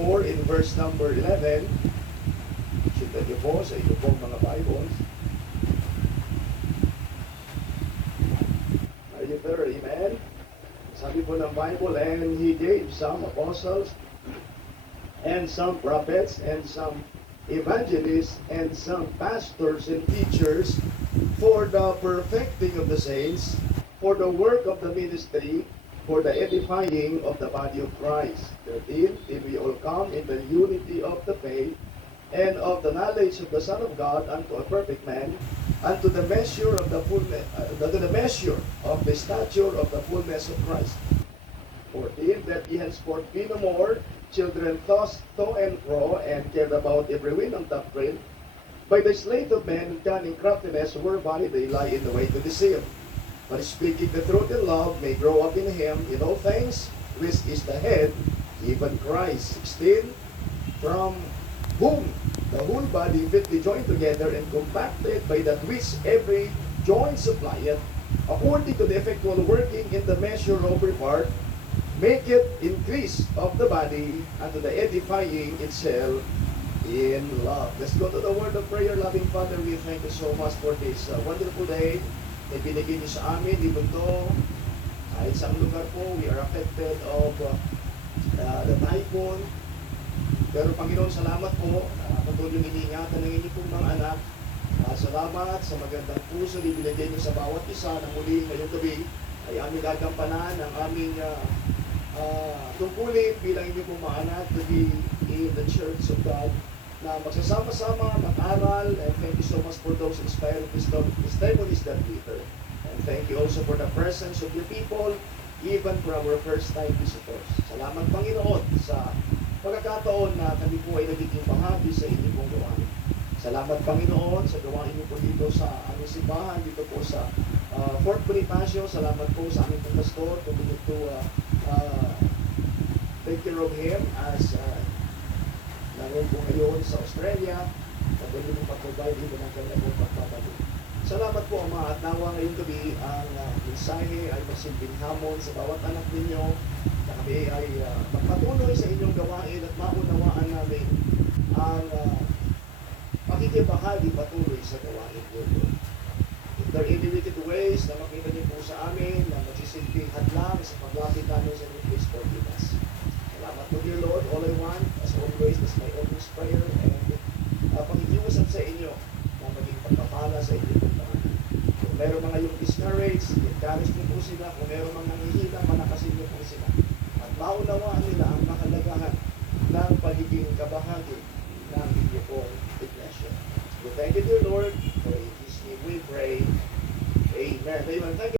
4 in verse number 11. Sundan niyo po sa inyo pong mga Bibles. Are you there? Amen? Sabi po ng Bible, and He gave some apostles, and some prophets, and some evangelists, and some pastors and teachers for the perfecting of the saints, for the work of the ministry, for the edifying of the body of Christ. 13, till we all come in the unity of the faith and of the knowledge of the Son of God unto a perfect man, unto the measure of the fullness, the measure of the stature of the fullness of Christ. 14, that ye henceforth be no more children tossed to and fro and cared about every wind of doctrine, by the sleight of men cunning craftiness, whereby they lie in the way to deceive. But speaking the truth in love may grow up in him in all things, which is the head, even Christ. 16, from whom the whole body fitly joined together and compacted by that which every joint supplieth, according to the effectual working in the measure of every part, make it increase of the body unto the edifying itself in love. Let's go to the word of prayer. Loving Father, we thank you so much for this wonderful day na binigay niyo sa amin. Even though kahit sa lugar po, we are affected of the typhoon. Pero Panginoon, salamat po. Patuloy yung iniingatan ng inyong pong mga anak. Salamat sa magandang puso na binigay niyo sa bawat isa na muli ngayong gabi ay aming gagampanan ang aming tungkulin bilang inyong pong mga anak to be in the church of God, na magsasama-sama, mag-aral, and thank you so much for those inspiring testimonies that we heard. And thank you also for the presence of your people, even for our first-time visitors. Salamat Panginoon sa pagkakataon na kami po ay nagiging bahagi sa inyong pong gawain. Salamat Panginoon sa gawain niyo po dito sa aming simbahan, dito po sa Fort Bonifacio. Salamat po sa aming pong pastor, continue to take care of him as naroon po ngayon sa Australia, na pwede mo pag-provide ito ng kanyang pong pagpapalo. Salamat po Ama, at nawa ngayong gabi ang mensahe ay magsilbing hamon sa bawat anak ninyo, na kami ay magpatuloy sa inyong gawain at maunawaan namin ang pakikibahagi patuloy sa gawain po. If there are any wicked ways na makita niyo po sa amin na magsisilbing hadlang sa paglapit namin sa inyong, please forgive us. Salamat po dear Lord. All I want, as always, is my always prayer and pakikiusap sa inyo na maging pagpapala sa inyo po mga. Kung meron mga yung discouraged, encourage niyo po sila. Kung meron mga nangihila, manakasin niyo po sila. At maunawaan nila ang kahalagahan ng pagiging kabahagi ng inyo pong iglesia. So thank you dear Lord. For in His name we pray. Amen. Amen. Thank you.